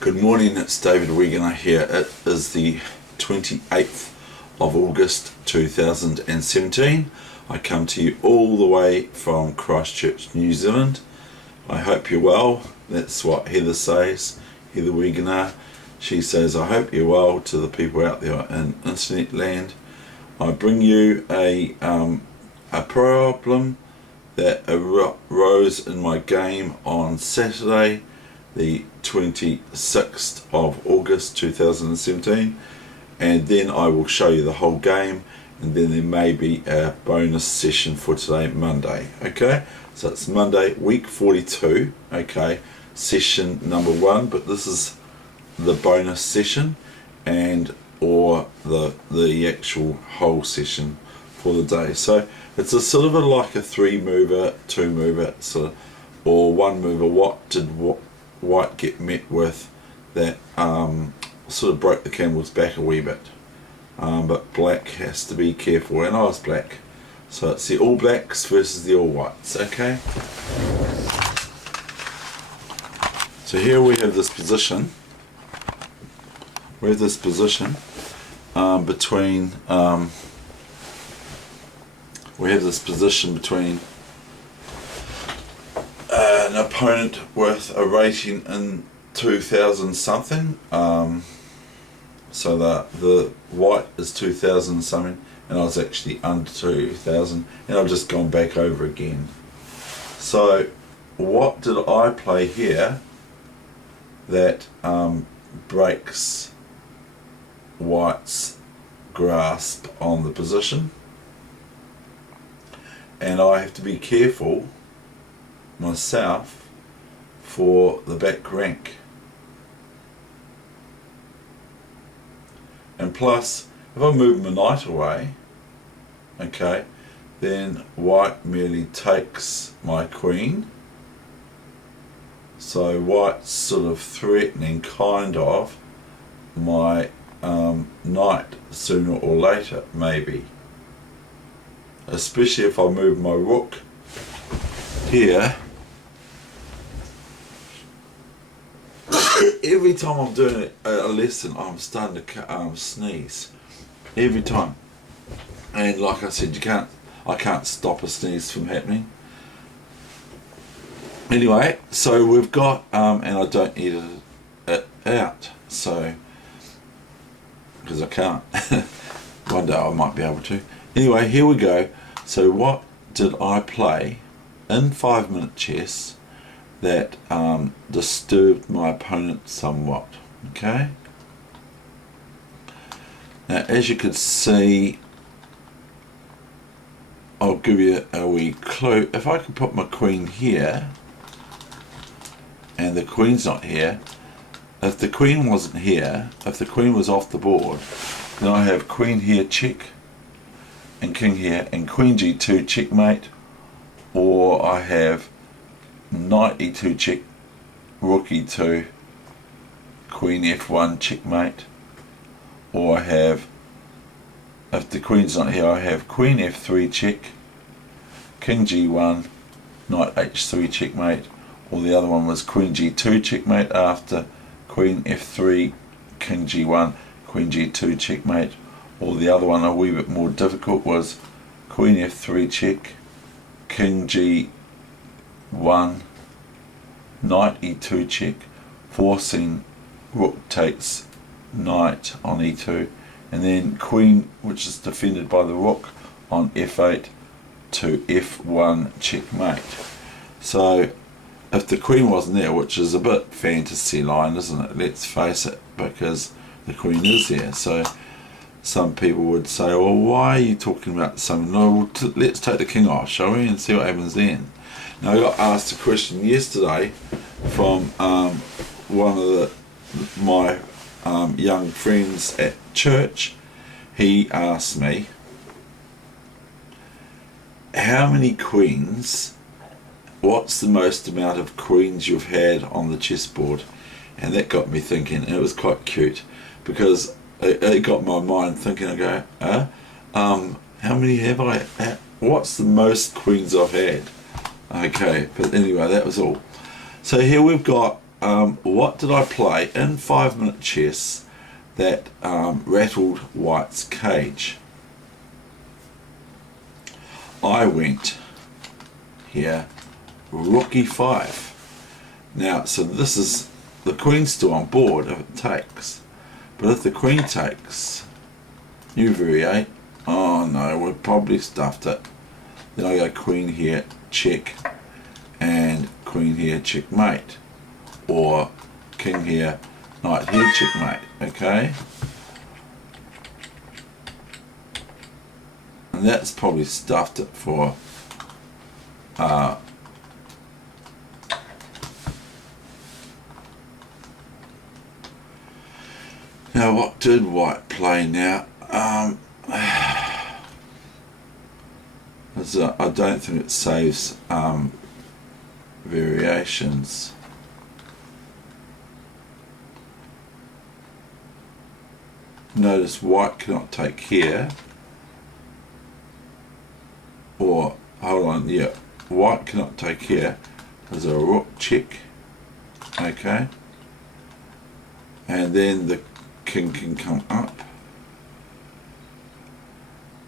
Good morning, it's David Weegenaar here. It is the 28th of August 2017. I come to you all the way from Christchurch, New Zealand. I hope you're well. That's what Heather says, Heather Weegenaar. She says, I hope you're well to the people out there in internet land. I bring you a problem that arose in my game on Saturday, the 26th of August 2017, and then I will show you the whole game, and then there may be a bonus session for today, Monday. Okay, so it's Monday, week 42. Okay, session number 1, but this is the bonus session and or the actual whole session for the day. So it's a sort of like a 3-mover, 2-mover, sort of, or 1-mover. What did White get met with that sort of broke the camel's back a wee bit, but Black has to be careful, and I was Black, so it's the All Blacks versus the All Whites. Okay, so here we have this position. Between an opponent with a rating in 2000 something, so the White is 2000 something, and I was actually under 2000, and I've just gone back over again. So what did I play here that breaks White's grasp on the position? And I have to be careful myself for the back rank. And plus, if I move my knight away, okay, then White merely takes my queen. So White's sort of threatening kind of my knight sooner or later, maybe. Especially if I move my rook here. Every time I'm doing a lesson, I'm starting to sneeze. Every time. And like I said, I can't stop a sneeze from happening. Anyway, so we've got, and I don't edit it out, so, because I can't. One day I might be able to. Anyway, here we go. So what did I play in 5-minute chess that disturbed my opponent somewhat? Okay, now as you can see, I'll give you a wee clue. If I can put my queen here and the queen's not here, if the queen wasn't here, if the queen was off the board, then I have queen here check and king here and queen g2 checkmate, or I have knight e2 check, rook e2, queen f1 checkmate, or I have, if the queen's not here, I have queen f3 check, king g1, knight h3 checkmate, or the other one was queen g2 checkmate after queen f3, king g1, queen g2 checkmate, or the other one, a wee bit more difficult, was queen f3 check, king g1, knight e2 check, forcing rook takes knight on e2, and then queen, which is defended by the rook, on f8 to f1 checkmate. So if the queen wasn't there, which is a bit fantasy line, isn't it? Let's face it, because the queen is there. So some people would say, well, why are you talking about something? No, let's take the king off, shall we, and see what happens then. Now, I got asked a question yesterday from one of my young friends at church. He asked me, how many queens, what's the most amount of queens you've had on the chessboard? And that got me thinking, and it was quite cute, because it got my mind thinking. I go, how many have I had? What's the most queens I've had? Okay, but anyway, that was all. So here we've got what did I play in 5-minute chess that rattled White's cage? I went here, rook e5. Now, so this is, the queen's still on board if it takes, but if the queen takes, you variate. Oh no, we've probably stuffed it. Then I go queen here, check, and queen here, checkmate, or king here, knight here, checkmate. Okay, and that's probably stuffed it for now what did White play now? I don't think it saves variations. Notice White cannot take here, or hold on, yeah, White cannot take here. There's a rook check, okay, and then the king can come up,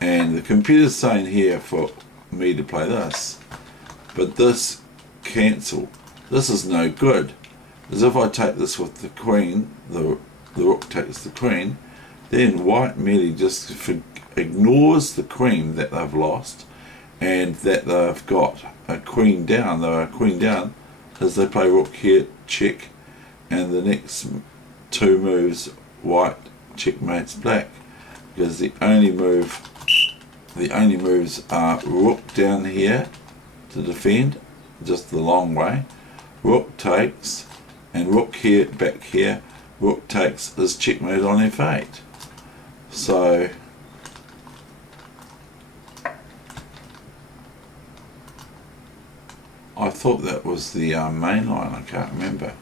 and the computer's saying here for me to play this, but this cancel. This is no good, as if I take this with the queen, the rook takes the queen, then White merely just ignores the queen that they've lost, and that they've got a queen down. They're a queen down as they play rook here, check, and the next two moves White checkmates black, because the only moves are rook down here to defend, just the long way, rook takes, and rook here, back here, rook takes is checkmate on f8. So I thought that was the main line, I can't remember.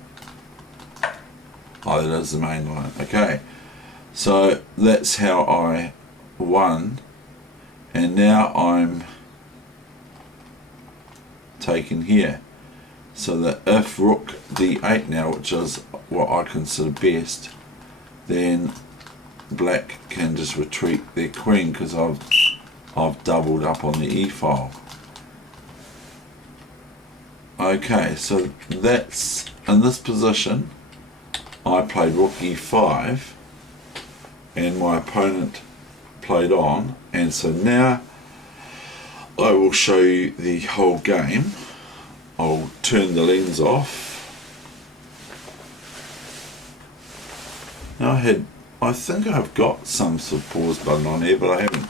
Oh, that is the main line. Okay, so that's how I won, and now I'm taken here. So that if rook d8 now, which is what I consider best, then black can just retreat their queen, because I've doubled up on the e file. Okay, so that's in this position. I played rook e5 and my opponent played on, and so now I will show you the whole game. I'll turn the lens off. Now I think I've got some sort of pause button on here, but I haven't.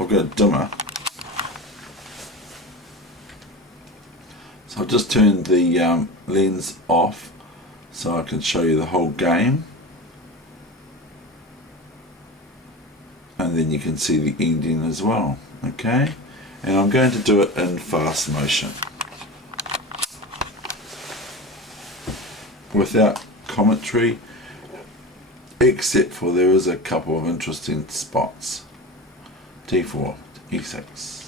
I've got a dimmer. So I've just turned the lens off so I can show you the whole game, and then you can see the ending as well. Okay, and I'm going to do it in fast motion without commentary, except for there is a couple of interesting spots. d4, e6.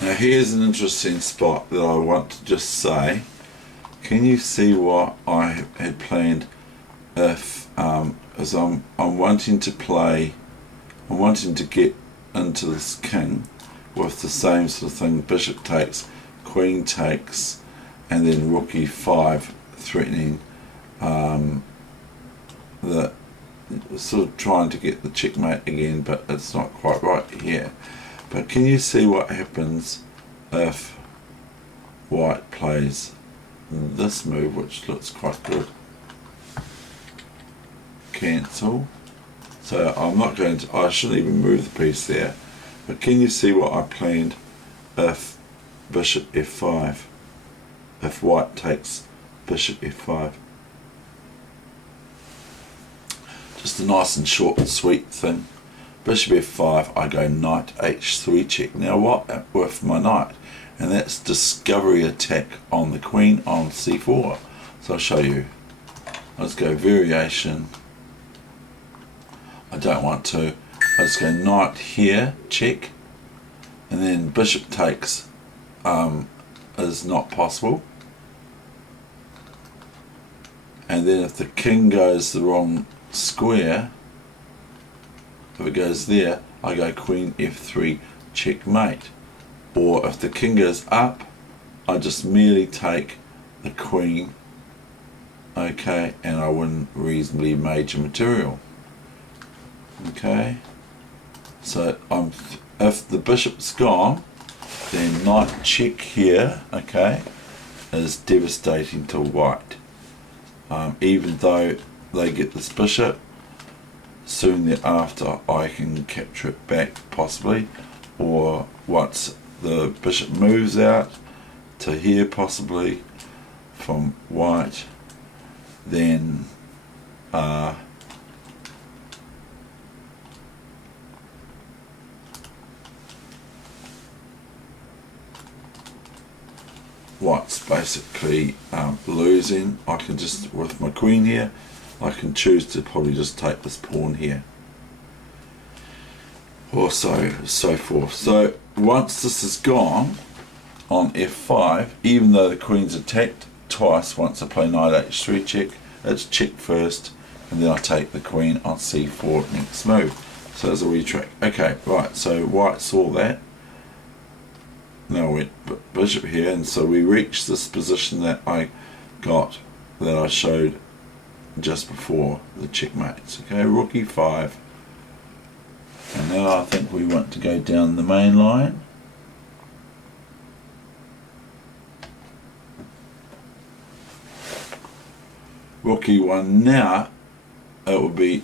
Now here's an interesting spot that I want to just say. Can you see what I had planned if, as I'm wanting to play, I'm wanting to get into this king, with the same sort of thing. Bishop takes, queen takes, and then rook e5, threatening the sort of trying to get the checkmate again, but it's not quite right here. But can you see what happens if white plays this move, which looks quite good? Cancel. So I'm not going to, I shouldn't even move the piece there, but can you see what I planned if bishop f5, if white takes bishop f5? Just a nice and short and sweet thing. Bishop f5, I go knight h3 check. Now what with my knight? And that's discovery attack on the queen on c4. So I'll show you. Let's go variation. I don't want to. I just go knight here, check. And then bishop takes is not possible. And then if the king goes the wrong square, if it goes there, I go queen f3 checkmate. Or if the king goes up, I just merely take the queen, okay, and I win reasonably major material. Okay, so if the bishop's gone, then knight check here, okay, is devastating to white. Even though they get this bishop, soon thereafter I can capture it back possibly, or once the bishop moves out to here possibly from white, then white's basically losing. I can just, with my queen here, I can choose to probably just take this pawn here, or so forth. So once this is gone on f5, even though the queen's attacked twice, once I play knight h3 check, it's check first, and then I take the queen on c4 next move. So there's a wee trick. Okay, right, so white saw that. Now we went bishop here, and so we reached this position that I got, that I showed just before the checkmates. Okay, rook e5, and now I think we want to go down the main line. Rook e1. Now it would be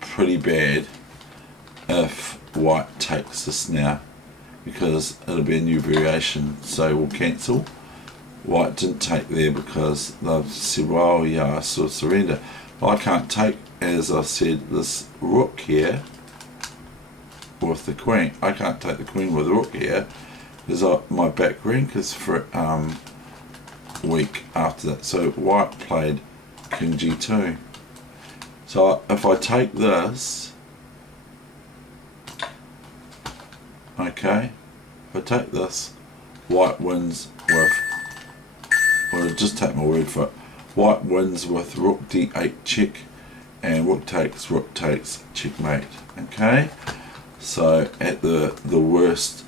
pretty bad if white takes this now, because it'll be a new variation, so we'll cancel. White didn't take there because they've said, well, yeah, I sort of surrender. Well, I can't take, as I said, this rook here with the queen. I can't take the queen with the rook here because my back rank is for weak after that. So white played king g2. So if I take this, okay, if I take this, white wins with, well, just take my word for it, white wins with rook d8 check, and rook takes, checkmate. Okay, so at the worst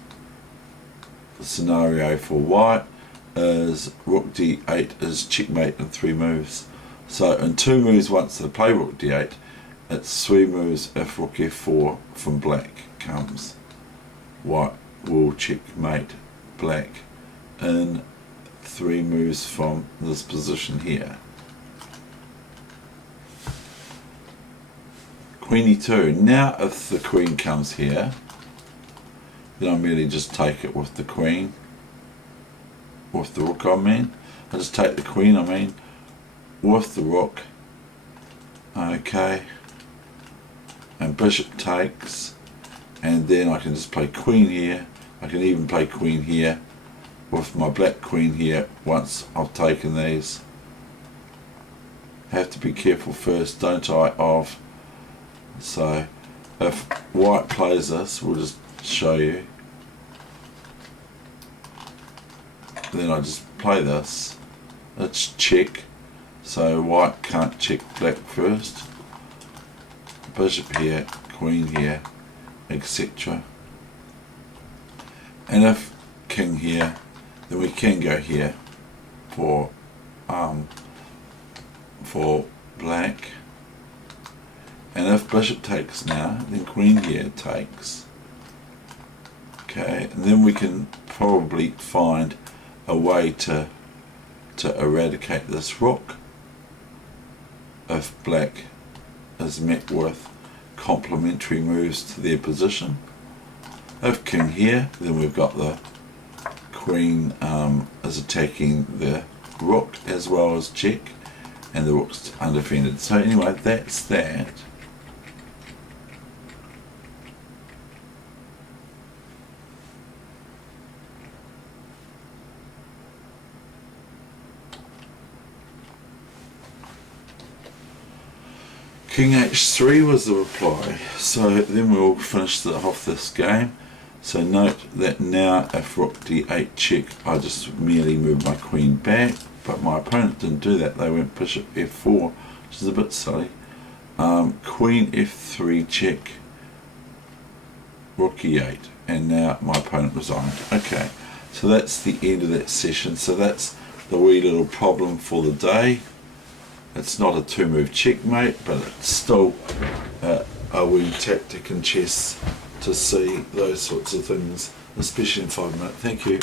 scenario for white is rook d8 is checkmate in 3 moves. So in 2 moves, once they play rook d8, it's 3 moves if rook f4 from black comes. White will checkmate black in 3 moves from this position here. Queen e2. Now if the queen comes here, then I merely just take it with the queen, with the rook I mean. I just take the queen I mean, with the rook. Okay, and bishop takes, and then I can just play queen here. I can even play queen here with my black queen here once I've taken these. Have to be careful first, don't I, of, so if white plays this, we'll just show you, then I just play this, it's check, so white can't check black first, bishop here, queen here, etc. And if king here, then we can go here for black. And if bishop takes now, then queen here takes. Okay, and then we can probably find a way to eradicate this rook if black is met with complementary moves to their position. If king here, then we've got the queen is attacking the rook as well as check, and the rook's undefended. So anyway, that's that. King h3 was the reply. So then we'll finish off this game. So note that now if rook d8 check, I just merely move my queen back, but my opponent didn't do that. They went bishop f4, which is a bit silly. Queen f3 check, rook e8, and now my opponent resigned. Okay, so that's the end of that session. So that's the wee little problem for the day. It's not a 2-move checkmate, but it's still a wee tactic in chess to see those sorts of things, especially in 5 minutes. Thank you.